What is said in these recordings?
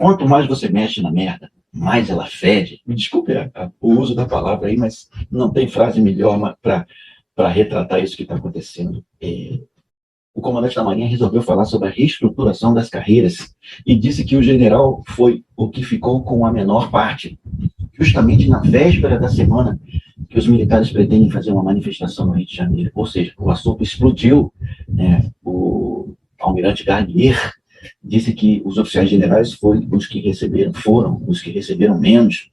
quanto mais você mexe na merda, mais ela fede. Me desculpe o uso da palavra aí, mas não tem frase melhor para retratar isso que está acontecendo. O comandante da Marinha resolveu falar sobre a reestruturação das carreiras e disse que o general foi o que ficou com a menor parte, justamente na véspera da semana que os militares pretendem fazer uma manifestação no Rio de Janeiro. Ou seja, o assunto explodiu, né? O almirante Garnier disse que os oficiais generais foram os que receberam menos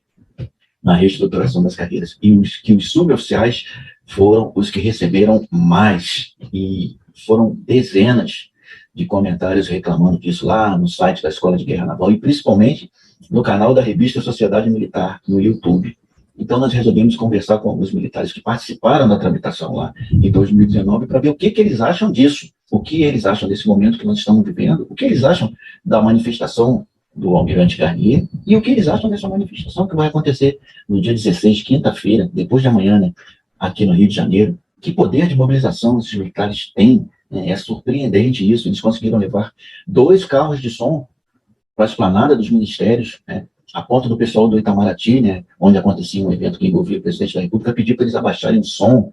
na reestruturação das carreiras, e que os suboficiais foram os que receberam mais. E foram dezenas de comentários reclamando disso lá no site da Escola de Guerra Naval, e principalmente no canal da revista Sociedade Militar, no YouTube. Então, nós resolvemos conversar com alguns militares que participaram da tramitação lá em 2019 para ver o que eles acham disso, o que eles acham desse momento que nós estamos vivendo, o que eles acham da manifestação do almirante Garnier e o que eles acham dessa manifestação que vai acontecer no dia 16, quinta-feira, depois de amanhã, né, aqui no Rio de Janeiro. Que poder de mobilização esses militares têm, né? É surpreendente isso. Eles conseguiram levar 2 carros de som para a esplanada dos ministérios, né? A ponto do pessoal do Itamaraty, né, onde acontecia um evento que envolvia o presidente da República, pedir para eles abaixarem o som,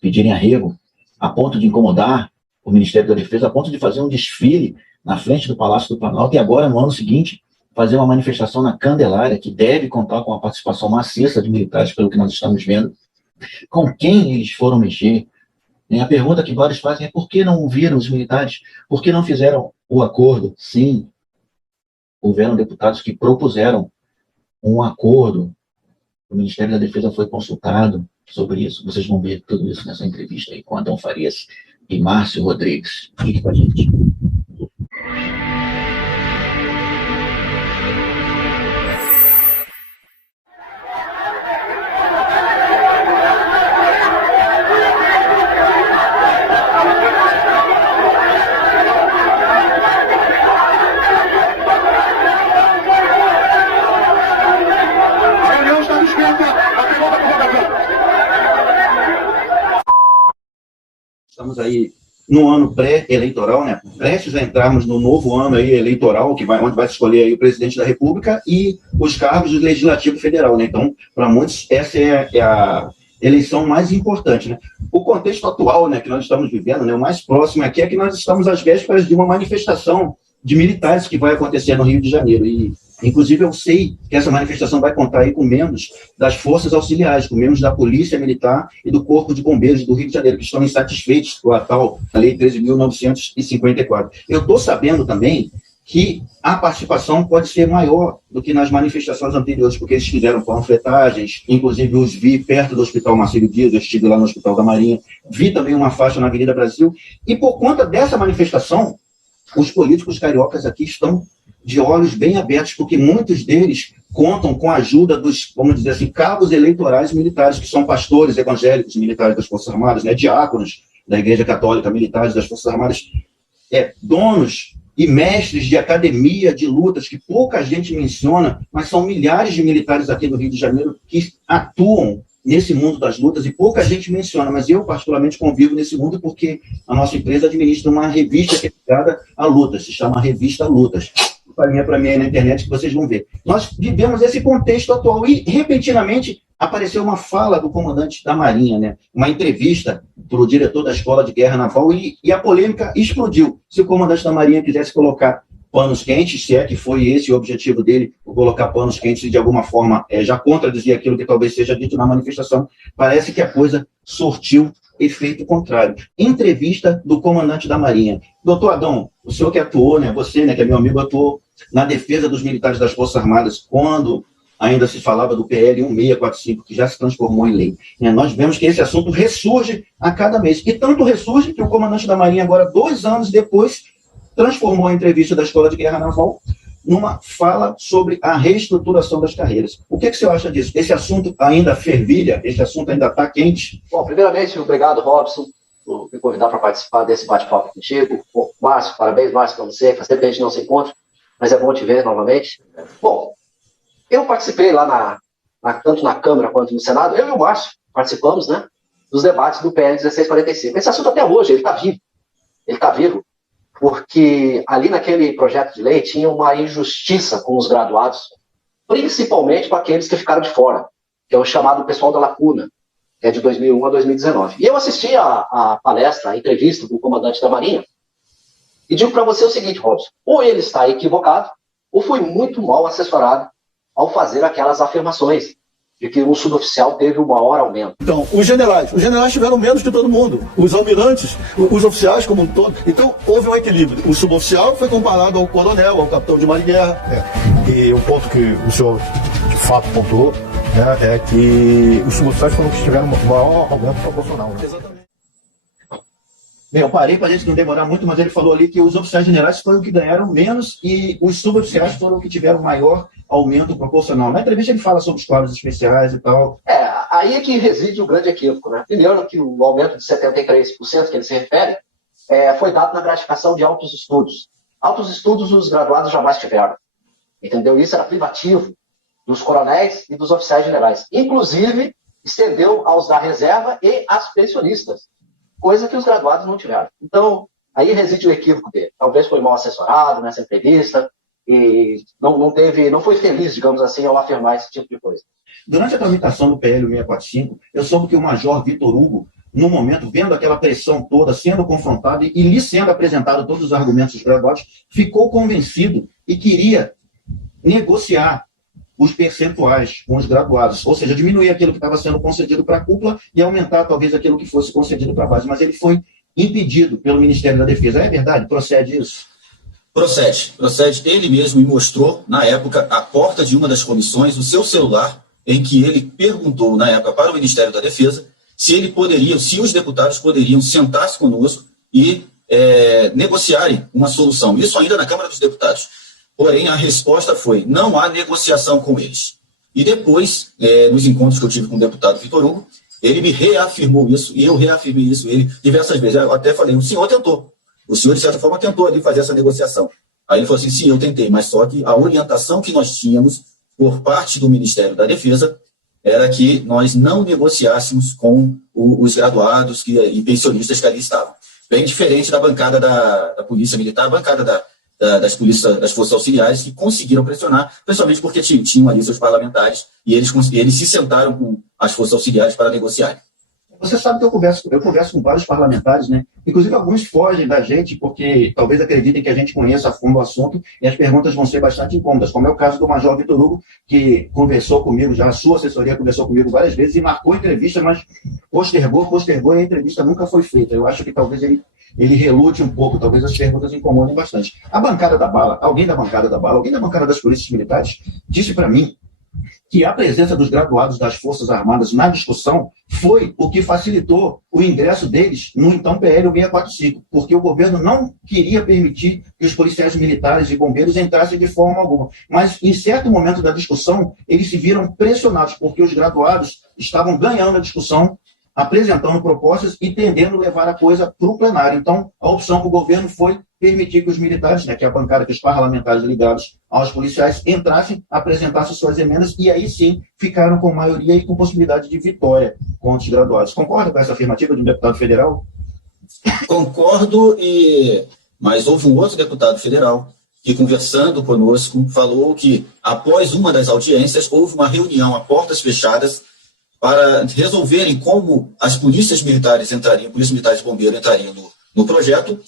pedirem arrego, a ponto de incomodar o Ministério da Defesa, a ponto de fazer um desfile na frente do Palácio do Planalto, e agora, no ano seguinte, fazer uma manifestação na Candelária, que deve contar com a participação maciça de militares, pelo que nós estamos vendo. Com quem eles foram mexer? A pergunta que vários fazem é: por que não ouviram os militares? Por que não fizeram o acordo? Sim, houveram deputados que propuseram um acordo. O Ministério da Defesa foi consultado sobre isso. Vocês vão ver tudo isso nessa entrevista aí com Adão Farias e Márcio Rodrigues. Fique com a gente. Estamos aí no ano pré-eleitoral, né? Prestes a entrarmos no novo ano aí eleitoral, onde vai se escolher aí o presidente da República e os cargos do Legislativo Federal, né? Então, para muitos, essa é a eleição mais importante, né? O contexto atual, né, que nós estamos vivendo, né, o mais próximo aqui é que nós estamos às vésperas de uma manifestação de militares que vai acontecer no Rio de Janeiro. E, inclusive, eu sei que essa manifestação vai contar aí com membros das forças auxiliares, com membros da Polícia Militar e do Corpo de Bombeiros do Rio de Janeiro, que estão insatisfeitos com a tal Lei 13.954. Eu estou sabendo também que a participação pode ser maior do que nas manifestações anteriores, porque eles fizeram panfletagens, inclusive os vi perto do Hospital Marcílio Dias, eu estive lá no Hospital da Marinha, vi também uma faixa na Avenida Brasil, e por conta dessa manifestação, os políticos cariocas aqui estão de olhos bem abertos, porque muitos deles contam com a ajuda dos, vamos dizer assim, cabos eleitorais militares, que são pastores evangélicos militares das Forças Armadas, né, diáconos da Igreja Católica, militares das Forças Armadas, donos e mestres de academia de lutas, que pouca gente menciona, mas são milhares de militares aqui no Rio de Janeiro que atuam nesse mundo das lutas, e pouca gente menciona, mas eu particularmente convivo nesse mundo porque a nossa empresa administra uma revista que é ligada a lutas, se chama Revista Lutas. Farinha para mim aí na internet que vocês vão ver. Nós vivemos esse contexto atual e, repentinamente, apareceu uma fala do comandante da Marinha, né? Uma entrevista para o diretor da Escola de Guerra Naval, e a polêmica explodiu. Se o comandante da Marinha quisesse colocar panos quentes, se é que foi esse o objetivo dele, colocar panos quentes e, de alguma forma, já contradizer aquilo que talvez seja dito na manifestação, parece que a coisa sortiu efeito contrário. Entrevista do comandante da Marinha. Doutor Adão, o senhor que atuou, né, você, né, que é meu amigo, atuou na defesa dos militares das Forças Armadas quando ainda se falava do PL 1645, que já se transformou em lei. Nós vemos que esse assunto ressurge a cada mês. E tanto ressurge que o comandante da Marinha, agora, 2 anos depois, transformou a entrevista da Escola de Guerra Naval numa fala sobre a reestruturação das carreiras. O que você acha disso? Esse assunto ainda fervilha? Esse assunto ainda está quente? Bom, primeiramente, obrigado, Robson, por me convidar para participar desse bate-papo contigo. Bom, Márcio, parabéns, Márcio, para você. Faz tempo que a gente não se encontra, mas é bom te ver novamente. Bom, eu participei lá, tanto na Câmara quanto no Senado, eu e o Márcio participamos, né, dos debates do PL 1645. Esse assunto até hoje, ele está vivo. Ele está vivo. porque ali naquele projeto de lei tinha uma injustiça com os graduados, principalmente com aqueles que ficaram de fora, que é o chamado pessoal da lacuna, que é de 2001 a 2019. E eu assisti a palestra, a entrevista do comandante da Marinha, e digo para você o seguinte, Robson, ou ele está equivocado, ou foi muito mal assessorado ao fazer aquelas afirmações de que o suboficial teve o maior aumento. Então, os generais tiveram menos que todo mundo, os almirantes, os oficiais como um todo. Então, houve um equilíbrio. O suboficial foi comparado ao coronel, ao capitão de marinha. E o ponto que o senhor de fato pontuou, né, é que os suboficiais foram os que tiveram o maior aumento proporcional. Né? Exatamente. Bem, eu parei para a gente não demorar muito, mas ele falou ali que os oficiais generais foram os que ganharam menos e os suboficiais foram os que tiveram maior aumento proporcional. Na entrevista ele fala sobre os quadros especiais e tal. Aí é que reside o grande equívoco, né? Primeiro que o aumento de 73% que ele se refere foi dado na gratificação de altos estudos. Altos estudos os graduados jamais tiveram. Entendeu? Isso era privativo dos coronéis e dos oficiais generais. Inclusive, estendeu aos da reserva e às pensionistas, coisa que os graduados não tiveram. Então, aí reside o equívoco dele. Talvez foi mal assessorado nessa entrevista e não foi feliz, digamos assim, ao afirmar esse tipo de coisa. Durante a tramitação do PL 645, eu soube que o major Vitor Hugo, no momento, vendo aquela pressão toda, sendo confrontado e lhe sendo apresentado todos os argumentos dos graduados, ficou convencido e queria negociar os percentuais com os graduados, ou seja, diminuir aquilo que estava sendo concedido para a cúpula e aumentar talvez aquilo que fosse concedido para a base. Mas ele foi impedido pelo Ministério da Defesa. É verdade? Procede isso? Procede. Ele mesmo me mostrou, na época, à porta de uma das comissões, o seu celular, em que ele perguntou, na época, para o Ministério da Defesa, se os deputados poderiam sentar-se conosco e negociarem uma solução. Isso ainda na Câmara dos Deputados. Porém, a resposta foi, não há negociação com eles. E depois, nos encontros que eu tive com o deputado Vitor Hugo, ele me reafirmou isso, e eu reafirmei isso, ele diversas vezes. Eu até falei, o senhor tentou. O senhor, de certa forma, tentou ali fazer essa negociação. Aí ele falou assim, sim, eu tentei, mas só que a orientação que nós tínhamos por parte do Ministério da Defesa era que nós não negociássemos com os graduados e pensionistas que ali estavam. Bem diferente da bancada da Polícia Militar, a bancada das Forças Auxiliares, que conseguiram pressionar, principalmente porque tinham ali seus parlamentares e eles se sentaram com as Forças Auxiliares para negociarem. Você sabe que eu converso com vários parlamentares, né? Inclusive alguns fogem da gente porque talvez acreditem que a gente conheça a fundo o assunto e as perguntas vão ser bastante incômodas, como é o caso do Major Vitor Hugo, que conversou comigo, já a sua assessoria conversou comigo várias vezes e marcou a entrevista, mas postergou e a entrevista nunca foi feita. Eu acho que talvez ele relute um pouco, talvez as perguntas incomodem bastante. A bancada da bala, alguém da bancada das polícias militares, disse para mim que a presença dos graduados das Forças Armadas na discussão foi o que facilitou o ingresso deles no então PL 645, porque o governo não queria permitir que os policiais militares e bombeiros entrassem de forma alguma. Mas, em certo momento da discussão, eles se viram pressionados, porque os graduados estavam ganhando a discussão, apresentando propostas e tendendo a levar a coisa para o plenário. Então, a opção para o governo foi permitir que os militares, né, que é a bancada, que os parlamentares ligados aos policiais, entrassem, apresentassem suas emendas e aí sim ficaram com maioria e com possibilidade de vitória contra os graduados. Concorda com essa afirmativa de um deputado federal? Concordo, mas houve um outro deputado federal que, conversando conosco, falou que após uma das audiências houve uma reunião a portas fechadas para resolverem como as polícias militares e bombeiros entrariam no projeto,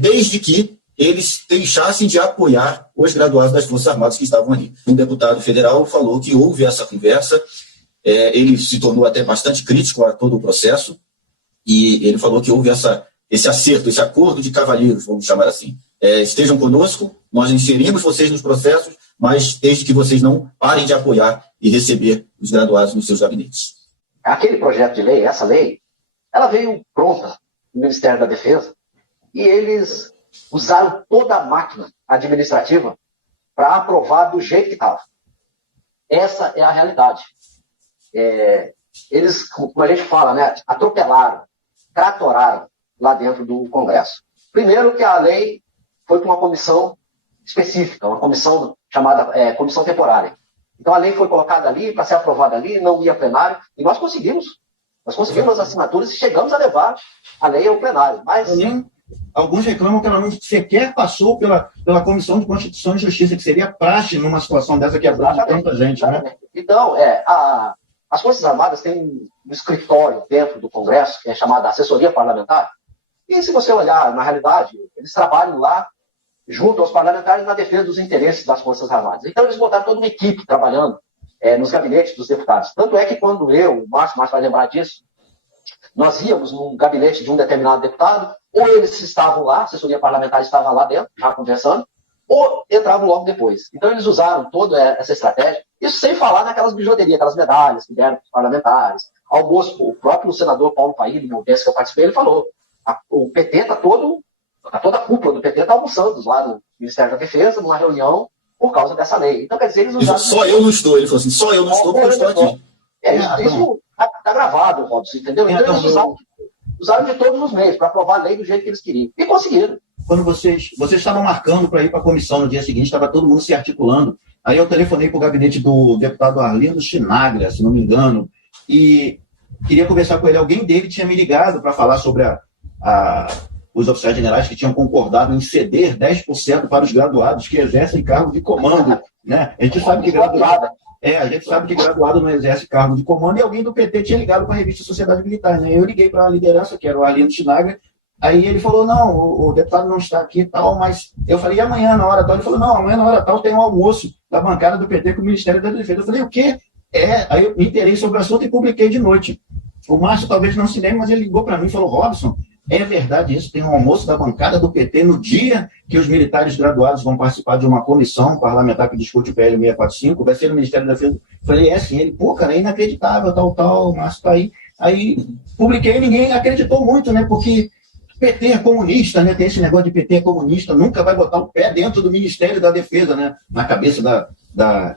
desde que eles deixassem de apoiar os graduados das Forças Armadas que estavam ali. Um deputado federal falou que houve essa conversa, ele se tornou até bastante crítico a todo o processo, e ele falou que houve esse acerto, esse acordo de cavalheiros, vamos chamar assim. Estejam conosco, nós inserimos vocês nos processos, mas desde que vocês não parem de apoiar e receber os graduados nos seus gabinetes. Aquele projeto de lei, essa lei, ela veio pronta do Ministério da Defesa e eles usaram toda a máquina administrativa para aprovar do jeito que estava. Essa é a realidade. Eles, como a gente fala, né, atropelaram, tratoraram lá dentro do Congresso. Primeiro que a lei foi para uma comissão específica, uma comissão chamada comissão temporária. Então a lei foi colocada ali, para ser aprovada ali, não ia plenário, e nós conseguimos as assinaturas e chegamos a levar a lei ao plenário. Mas Alguns reclamam que ela não sequer passou pela Comissão de Constituição e Justiça, que seria praxe numa situação dessa que abrange tanta gente, né? Então, as Forças Armadas têm um escritório dentro do Congresso, que é chamado Assessoria Parlamentar, e se você olhar, na realidade, eles trabalham lá junto aos parlamentares na defesa dos interesses das Forças Armadas. Então, eles botaram toda uma equipe trabalhando nos gabinetes dos deputados. Tanto é que quando o Márcio vai lembrar disso, nós íamos num gabinete de um determinado deputado, ou eles estavam lá, a assessoria parlamentar estava lá dentro, já conversando, ou entravam logo depois. Então, eles usaram toda essa estratégia, isso sem falar naquelas bijuterias, aquelas medalhas que deram para os parlamentares, almoço, o próprio senador Paulo Paim, no desse que eu participei, ele falou, o PT está toda a cúpula do PT está almoçando lá no Ministério da Defesa, numa reunião, por causa dessa lei. Então, quer dizer, eles usaram... Só eu não estou, ele falou assim, só eu não estou porque eu estou aqui. Isso está gravado, Robson, entendeu? Então, eles usaram de todos os meios para aprovar a lei do jeito que eles queriam. E conseguiram. Quando vocês estavam marcando para ir para a comissão no dia seguinte, estava todo mundo se articulando. Aí eu telefonei para o gabinete do deputado Arlindo Chinaglia, se não me engano, e queria conversar com ele. Alguém dele tinha me ligado para falar sobre os oficiais generais que tinham concordado em ceder 10% para os graduados que exercem cargo de comando. Né? A gente sabe que graduado não exerce cargo de comando, e alguém do PT tinha ligado para a revista Sociedade Militar. Né? Eu liguei para a liderança, que era o Arlindo Chinaglia, aí ele falou, não, o deputado não está aqui e tal, mas eu falei, e amanhã na hora tal? Ele falou, não, amanhã na hora tal tem um almoço da bancada do PT com o Ministério da Defesa. Eu falei, o quê? Aí eu me interei sobre o assunto e publiquei de noite. O Márcio talvez não se lembre, mas ele ligou para mim e falou, Robson, é verdade isso, tem um almoço da bancada do PT no dia que os militares graduados vão participar de uma comissão parlamentar que discute o PL 645, vai ser no Ministério da Defesa. Eu falei, sim. Ele, pô, cara, é inacreditável, tal, o Márcio tá aí. Aí publiquei e ninguém acreditou muito, né, porque PT é comunista, né, tem esse negócio de PT é comunista, nunca vai botar o pé dentro do Ministério da Defesa, né, na cabeça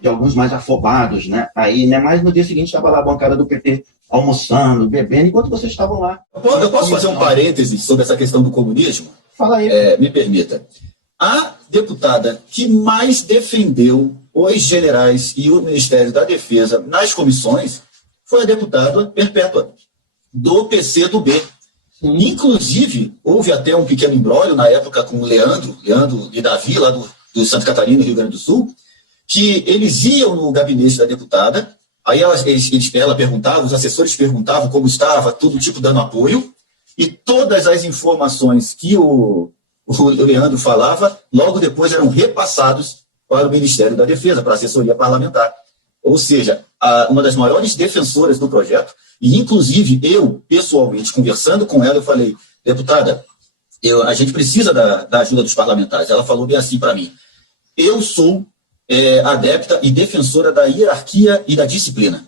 de alguns mais afobados, né, aí, né, mas no dia seguinte estava lá a bancada do PT almoçando, bebendo, enquanto vocês estavam lá. Eu posso fazer um parêntese sobre essa questão do comunismo? Fala aí. Me permita. A deputada que mais defendeu os generais e o Ministério da Defesa nas comissões foi a deputada Perpétua, do PCdoB. Sim. Inclusive, houve até um pequeno imbróglio na época com o Leandro e Davi, lá do Santa Catarina, Rio Grande do Sul, que eles iam no gabinete da deputada. Aí ela perguntava, os assessores perguntavam como estava, todo tipo dando apoio, e todas as informações que o Leandro falava, logo depois eram repassados para o Ministério da Defesa, para a assessoria parlamentar. Ou seja, uma das maiores defensoras do projeto, e inclusive eu, pessoalmente, conversando com ela, eu falei, deputada, a gente precisa da ajuda dos parlamentares. Ela falou bem assim para mim, eu sou adepta e defensora da hierarquia e da disciplina.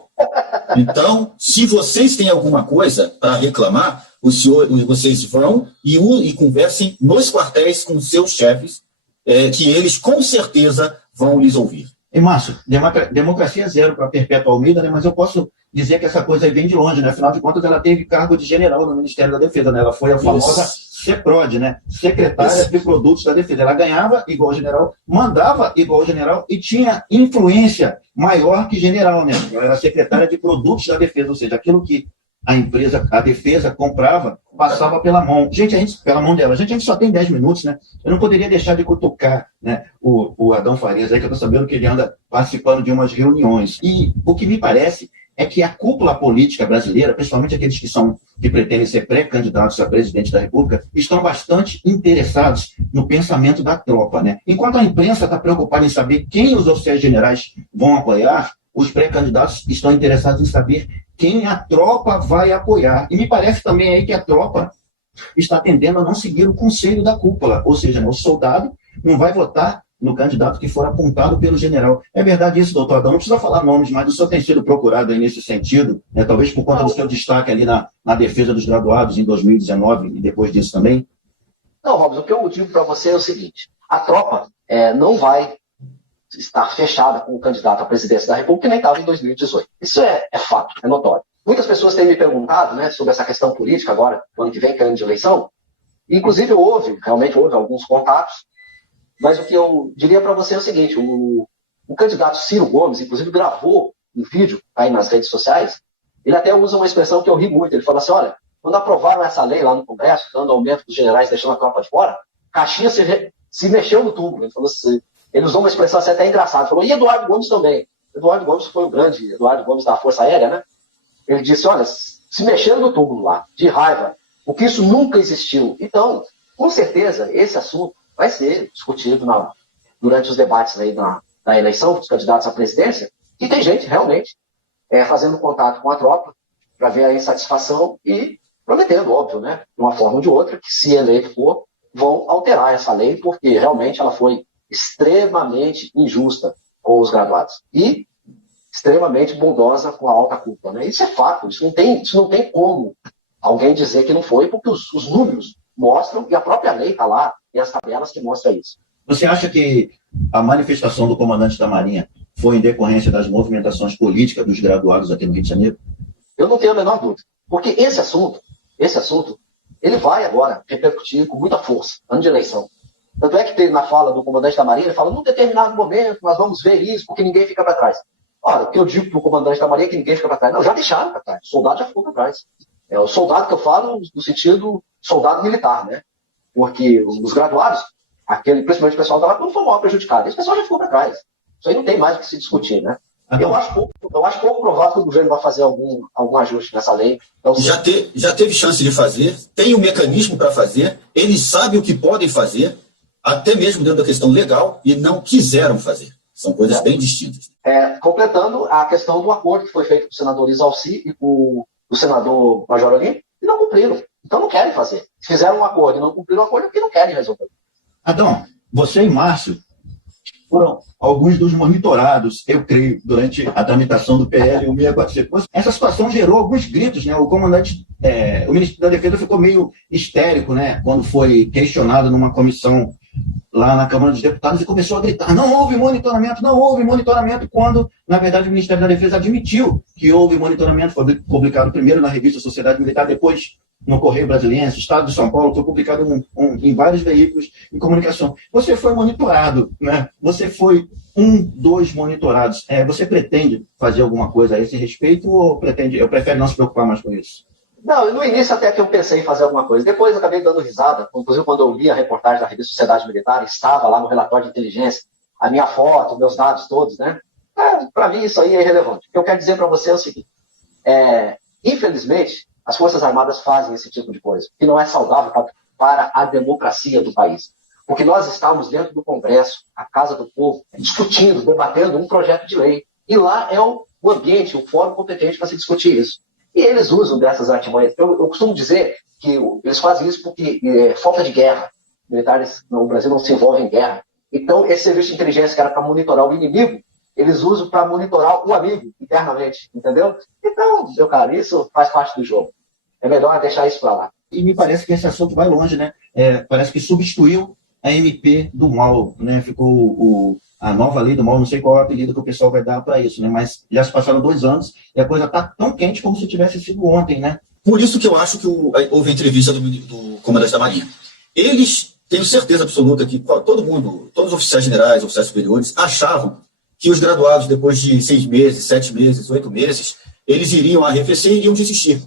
Então, se vocês têm alguma coisa para reclamar, vocês vão e conversem nos quartéis com seus chefes, que eles com certeza vão lhes ouvir. E, Márcio, democracia zero para Perpétua Almeida, né? Mas eu posso dizer que essa coisa aí vem de longe, né? Afinal de contas, ela teve cargo de general no Ministério da Defesa, né? Ela foi a famosa CEPROD, né? Secretária de Produtos da Defesa. Ela ganhava igual general, mandava igual general e tinha influência maior que general, né? Ela era secretária de Produtos da Defesa, ou seja, aquilo que a defesa comprava, passava pela mão. Pela mão dela. A gente só tem 10 minutos, né? Eu não poderia deixar de cutucar, né, o Adão Farias aí, que eu estou sabendo que ele anda participando de umas reuniões. E o que me parece é que a cúpula política brasileira, principalmente aqueles que pretendem ser pré-candidatos a presidente da República, estão bastante interessados no pensamento da tropa, né? Enquanto a imprensa está preocupada em saber quem os oficiais generais vão apoiar, os pré-candidatos estão interessados em saber quem a tropa vai apoiar. E me parece também aí que a tropa está tendendo a não seguir o conselho da cúpula, ou seja, o soldado não vai votar no candidato que for apontado pelo general. É verdade isso, doutor Adão? Não precisa falar nomes, mas o senhor tem sido procurado aí nesse sentido, né? Talvez por conta do seu destaque ali na defesa dos graduados em 2019 e depois disso também? Não, Robson, o que eu digo para você é o seguinte, a tropa não vai estar fechada com o candidato à presidência da República, que nem estava em 2018. Isso é fato, é notório. Muitas pessoas têm me perguntado, né, sobre essa questão política agora, no ano que vem, que é ano de eleição. Inclusive realmente houve alguns contatos, mas o que eu diria para você é o seguinte, o candidato Ciro Gomes, inclusive, gravou um vídeo aí nas redes sociais, ele até usa uma expressão que eu ri muito, ele fala assim, olha, quando aprovaram essa lei lá no Congresso, dando aumento dos generais, deixando a tropa de fora, Caxias se mexeu no túmulo. Ele falou assim, ele usou uma expressão assim, até engraçada. Falou, e Eduardo Gomes também. Eduardo Gomes foi o grande Eduardo Gomes da Força Aérea, né? Ele disse, olha, se mexeram no túmulo lá, de raiva, porque isso nunca existiu. Então, com certeza, esse assunto vai ser discutido durante os debates aí da eleição dos candidatos à presidência, e tem gente realmente fazendo contato com a tropa para ver a insatisfação e prometendo, óbvio, né, de uma forma ou de outra, que se eleito for, vão alterar essa lei, porque realmente ela foi extremamente injusta com os graduados e extremamente bondosa com a alta cúpula, né? Isso é fato, isso não tem como alguém dizer que não foi, porque os números mostram, e a própria lei está lá, e as tabelas que mostram isso. Você acha que a manifestação do comandante da Marinha foi em decorrência das movimentações políticas dos graduados aqui no Rio de Janeiro? Eu não tenho a menor dúvida, porque esse assunto, ele vai agora repercutir com muita força, ano de eleição. Tanto é que na fala do comandante da Marinha, ele fala, num determinado momento, nós vamos ver isso, porque ninguém fica para trás. Ora, o que eu digo para o comandante da Marinha é que ninguém fica para trás. Não, já deixaram para trás. O soldado já ficou para trás. É o soldado que eu falo no sentido soldado militar, né? Porque os graduados, principalmente o pessoal da não foi mal prejudicado. Esse pessoal já ficou para trás. Isso aí não tem mais o que se discutir, né? Eu acho pouco provável que o governo vai fazer algum ajuste nessa lei. Então, já teve chance de fazer, tem um mecanismo para fazer, eles sabem o que podem fazer, até mesmo dentro da questão legal, e não quiseram fazer. São coisas bem distintas. Completando a questão do acordo que foi feito com o senador Isalci e com o senador Major Olímpio, e não cumpriram. Então não querem fazer. Se fizeram um acordo e não cumpriram o acordo, é porque não querem resolver. Adão, você e Márcio foram alguns dos monitorados, eu creio, durante a tramitação do PL 1647. Essa situação gerou alguns gritos, né? O comandante, o ministro da Defesa ficou meio histérico, né? Quando foi questionado numa comissão lá na Câmara dos Deputados e começou a gritar, não houve monitoramento, quando, na verdade, o Ministério da Defesa admitiu que houve monitoramento, foi publicado primeiro na revista Sociedade Militar, depois no Correio Brasiliense, Estado de São Paulo, foi publicado em vários veículos de comunicação. Você foi monitorado, né? Você foi um dos monitorados. Você pretende fazer alguma coisa a esse respeito ou prefere não se preocupar mais com isso? Não, no início até que eu pensei em fazer alguma coisa. Depois eu acabei dando risada. Inclusive, quando eu li a reportagem da revista Sociedade Militar, estava lá no relatório de inteligência, a minha foto, meus dados todos, né? Para mim, isso aí é irrelevante. O que eu quero dizer para você é o seguinte. Infelizmente, as Forças Armadas fazem esse tipo de coisa, que não é saudável para a democracia do país. Porque nós estamos dentro do Congresso, a Casa do Povo, discutindo, debatendo um projeto de lei. E lá é o ambiente, o fórum competente para se discutir isso. E eles usam dessas artimanhas. Eu costumo dizer que eles fazem isso porque falta de guerra. Militares no Brasil não se envolvem em guerra. Então, esse serviço de inteligência que era para monitorar o inimigo, eles usam para monitorar o amigo internamente, entendeu? Então, meu cara, isso faz parte do jogo. É melhor deixar isso para lá. E me parece que esse assunto vai longe, né? Parece que substituiu a MP do mal, né? Ficou a nova lei do mal, não sei qual é o apelido que o pessoal vai dar para isso, né? Mas já se passaram 2 anos e a coisa está tão quente como se tivesse sido ontem, né? Por isso que eu acho que houve a entrevista do comandante da Marinha. Eles, tenho certeza absoluta que todo mundo, todos os oficiais generais, oficiais superiores, achavam que os graduados, depois de 6 meses, 7 meses, 8 meses, eles iriam arrefecer e iriam desistir.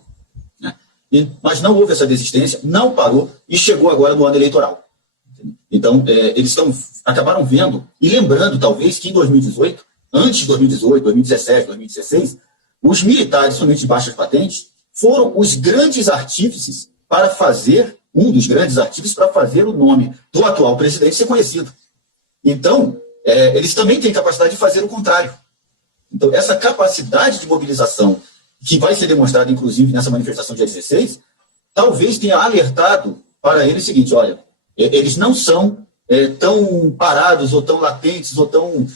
Né? Mas não houve essa desistência, não parou e chegou agora no ano eleitoral. Então, eles acabaram vendo e lembrando, talvez, que em 2018, antes de 2018, 2017, 2016, os militares, somente de baixas patentes, foram os grandes artífices para fazer, para fazer o nome do atual presidente ser conhecido. Então, eles também têm capacidade de fazer o contrário. Então, essa capacidade de mobilização, que vai ser demonstrada, inclusive, nessa manifestação dia 16, talvez tenha alertado para eles o seguinte, olha, eles não são tão parados, ou tão latentes, ou tão,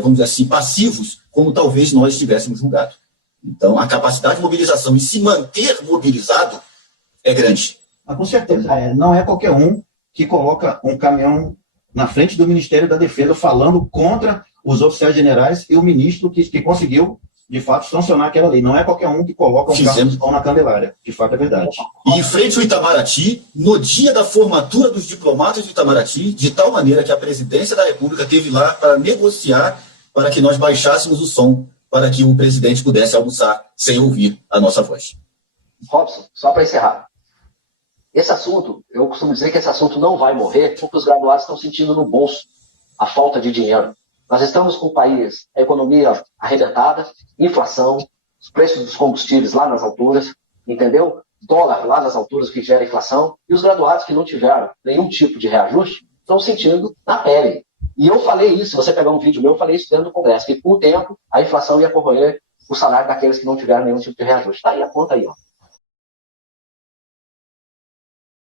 vamos dizer assim, passivos, como talvez nós tivéssemos julgado. Então, a capacidade de mobilização e se manter mobilizado é grande. Com certeza. Não é qualquer um que coloca um caminhão na frente do Ministério da Defesa falando contra os oficiais generais e o ministro que conseguiu, de fato, sancionar aquela lei. Não é qualquer um que coloca um carro de pão na Candelária. De fato, é verdade. E em frente ao Itamaraty, no dia da formatura dos diplomatas do Itamaraty, de tal maneira que a presidência da República esteve lá para negociar para que nós baixássemos o som, para que o presidente pudesse almoçar sem ouvir a nossa voz. Robson, só para encerrar. Esse assunto, eu costumo dizer que esse assunto não vai morrer porque os graduados estão sentindo no bolso a falta de dinheiro. Nós estamos com o país, a economia arrebentada, inflação, os preços dos combustíveis lá nas alturas, entendeu? Dólar lá nas alturas que gera inflação, e os graduados que não tiveram nenhum tipo de reajuste estão sentindo na pele. E eu falei isso, se você pegar um vídeo meu, eu falei isso dentro do Congresso, que com o tempo a inflação ia corroer o salário daqueles que não tiveram nenhum tipo de reajuste. Tá aí a conta aí, ó.